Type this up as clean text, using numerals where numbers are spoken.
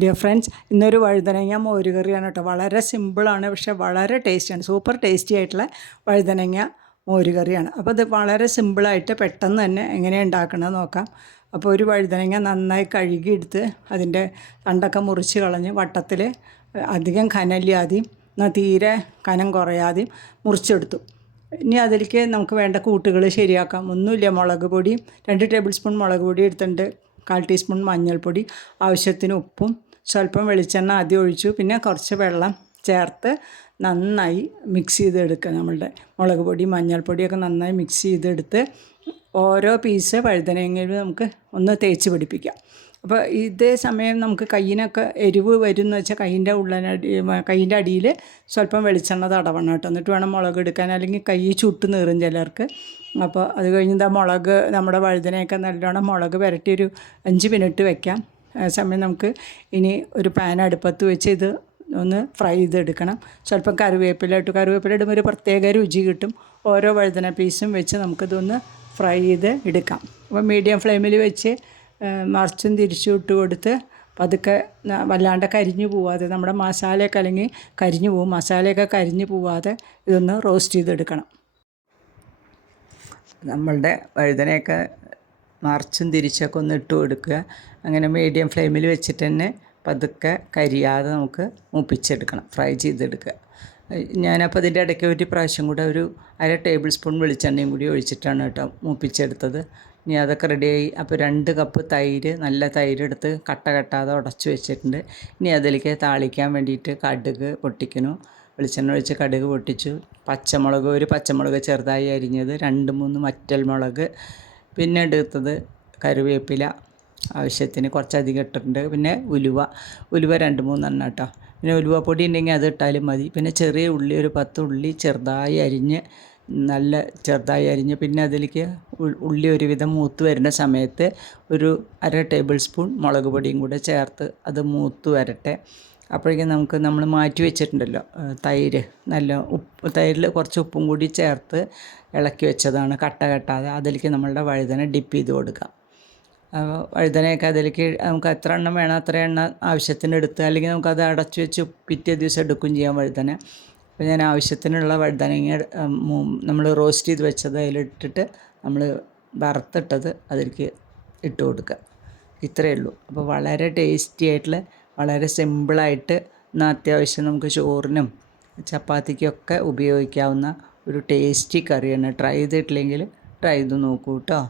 Dear friends, ഇന്നൊരു വഴുതനങ്ങ മോരുകറിയാണ് കേട്ടോ. വളരെ സിമ്പിളാണ്, പക്ഷേ വളരെ ടേസ്റ്റിയാണ്. സൂപ്പർ ടേസ്റ്റി ആയിട്ടുള്ള വഴുതനങ്ങ മോരുകറിയാണ്. അപ്പോൾ ഇത് വളരെ സിമ്പിളായിട്ട് പെട്ടെന്ന് തന്നെ എങ്ങനെയാണ് ഉണ്ടാക്കണമെന്ന് നോക്കാം. അപ്പോൾ ഒരു വഴുതനങ്ങ നന്നായി കഴുകിയെടുത്ത് അതിൻ്റെ തണ്ടൊക്കെ മുറിച്ച് കളഞ്ഞ് വട്ടത്തിൽ അധികം കനമില്ലാതെയും എന്നാൽ തീരെ കനം കുറയാതെയും മുറിച്ചെടുത്തു. ഇനി അതിലേക്ക് നമുക്ക് വേണ്ട കൂട്ടുകൾ ശരിയാക്കാം. ഒന്നുമില്ല, മുളക് പൊടിയും 2 ടേബിൾ സ്പൂൺ മുളക് പൊടി എടുത്തിട്ടുണ്ട്, 1/4 ടീസ്പൂൺ മഞ്ഞൾപ്പൊടി, ആവശ്യത്തിന് ഉപ്പും, സ്വല്പം വെളിച്ചെണ്ണ ആദ്യം ഒഴിച്ചു, പിന്നെ കുറച്ച് വെള്ളം ചേർത്ത് നന്നായി മിക്സ് ചെയ്തെടുക്കുക. നമ്മളുടെ മുളക് പൊടി മഞ്ഞൾപ്പൊടിയൊക്കെ നന്നായി മിക്സ് ചെയ്തെടുത്ത് ഓരോ പീസ് വഴുതനങ്ങയിൽ നമുക്ക് ഒന്ന് തേച്ച് പിടിപ്പിക്കാം. അപ്പോൾ ഇതേ സമയം നമുക്ക് കയ്യിനൊക്കെ എരിവ് വരും എന്ന് വെച്ചാൽ കയ്യിൻ്റെ അടിയിൽ സ്വല്പം വെളിച്ചെണ്ണ തടവണം കേട്ടോ. എന്നിട്ട് വേണം മുളക് എടുക്കാൻ, അല്ലെങ്കിൽ കൈ ചുട്ട് നീറും ചിലർക്ക്. അപ്പോൾ അത് കഴിഞ്ഞ് മുളക്, നമ്മുടെ വഴുതനയൊക്കെ നല്ലോണം മുളക് പുരട്ടി ഒരു 5 മിനിറ്റ് വെക്കാം. ആ സമയം നമുക്ക് ഇനി ഒരു പാൻ അടുപ്പത്ത് വെച്ച് ഇത് ഒന്ന് ഫ്രൈ ചെയ്തെടുക്കണം. സ്വല്പം കറിവേപ്പില ഇടുമ്പോൾ ഒരു പ്രത്യേക രുചി കിട്ടും. ഓരോ വഴുതന പീസും വെച്ച് നമുക്കിതൊന്ന് ഫ്രൈ ചെയ്ത് എടുക്കാം. അപ്പോൾ മീഡിയം ഫ്ലെയിമിൽ വെച്ച് മറിച്ചും തിരിച്ചും ഇട്ട് കൊടുത്ത് പതുക്കെ വല്ലാണ്ട് കരിഞ്ഞു പോവാതെ, നമ്മുടെ മസാലയൊക്കെ അല്ലെങ്കിൽ കരിഞ്ഞു പോകും, മസാലയൊക്കെ കരിഞ്ഞു പോവാതെ ഇതൊന്ന് റോസ്റ്റ് ചെയ്തെടുക്കണം. നമ്മളുടെ വഴുതനയൊക്കെ മറിച്ചും തിരിച്ചൊക്കെ ഒന്ന് ഇട്ട് കൊടുക്കുക. അങ്ങനെ മീഡിയം ഫ്ലെയിമിൽ വെച്ചിട്ട് തന്നെ പതുക്കെ കരിയാതെ നമുക്ക് മൂപ്പിച്ചെടുക്കണം, ഫ്രൈ ചെയ്തെടുക്കുക. ഞാനപ്പോൾ അതിൻ്റെ ഇടയ്ക്ക് ഒരു പ്രാവശ്യം കൂടെ ഒരു 1/2 ടേബിൾ സ്പൂൺ വെളിച്ചെണ്ണയും കൂടി ഒഴിച്ചിട്ടാണ് കേട്ടോ മൂപ്പിച്ചെടുത്തത്. ഇനി അതൊക്കെ റെഡിയായി. അപ്പോൾ 2 കപ്പ് തൈര്, നല്ല തൈര് എടുത്ത് കട്ട കെട്ടാതെ ഉടച്ച് വെച്ചിട്ടുണ്ട്. ഇനി അതിലേക്ക് താളിക്കാൻ വേണ്ടിയിട്ട് കടുക് പൊട്ടിക്കുന്നു. വെളിച്ചെണ്ണ ഒഴിച്ച് കടുക് പൊട്ടിച്ചു. ഒരു പച്ചമുളക് ചെറുതായി അരിഞ്ഞത്, 2-3 വറ്റൽമുളക്, പിന്നെ എടുത്തത് കറിവേപ്പില ആവശ്യത്തിന് കുറച്ചധികം ഇട്ടിട്ടുണ്ട്. പിന്നെ ഉലുവ 2-3 എണ്ണം കേട്ടോ. പിന്നെ ഉലുവപ്പൊടി ഉണ്ടെങ്കിൽ അത് ഇട്ടാലും മതി. പിന്നെ ചെറിയ ഉള്ളി ഒരു 10 ഉള്ളി ചെറുതായി അരിഞ്ഞ്, പിന്നെ അതിലേക്ക് ഉള്ളി ഒരുവിധം മൂത്ത് വരുന്ന സമയത്ത് ഒരു 1/2 ടേബിൾ സ്പൂൺ മുളക് പൊടിയും കൂടെ ചേർത്ത് അത് മൂത്ത് വരട്ടെ. അപ്പോഴേക്കും നമ്മൾ മാറ്റി വെച്ചിട്ടുണ്ടല്ലോ തൈര്, തൈരിൽ കുറച്ച് ഉപ്പും കൂടി ചേർത്ത് ഇളക്കി വെച്ചതാണ് കട്ട കെട്ടാതെ. അതിലേക്ക് നമ്മളുടെ വഴുതന ഡിപ്പ് ചെയ്ത് കൊടുക്കാം. വഴുതനയൊക്കെ അതിലേക്ക് നമുക്ക് എത്ര എണ്ണം വേണം അത്ര എണ്ണം ആവശ്യത്തിന് എടുത്ത്, അല്ലെങ്കിൽ നമുക്കത് അടച്ചു വെച്ച് പിറ്റേ ദിവസം എടുക്കുകയും ചെയ്യാം വഴുതന. അപ്പോൾ ഞാൻ ആവശ്യത്തിനുള്ള വഴുതനങ്ങ നമ്മൾ റോസ്റ്റ് ചെയ്ത് വെച്ചത് അതിലിട്ടിട്ട് നമ്മൾ വറുത്തിട്ടത് അതിലേക്ക് ഇട്ട് കൊടുക്കുക. ഇത്രയേ ഉള്ളൂ. അപ്പോൾ വളരെ ടേസ്റ്റി ആയിട്ടുള്ള, വളരെ സിമ്പിളായിട്ട്, എന്നാൽ അത്യാവശ്യം നമുക്ക് ചോറിനും ചപ്പാത്തിക്കൊക്കെ ഉപയോഗിക്കാവുന്ന ഒരു ടേസ്റ്റി കറിയാണ്. ട്രൈ ചെയ്തിട്ടില്ലെങ്കിൽ ട്രൈ ചെയ്ത് നോക്കൂ കേട്ടോ.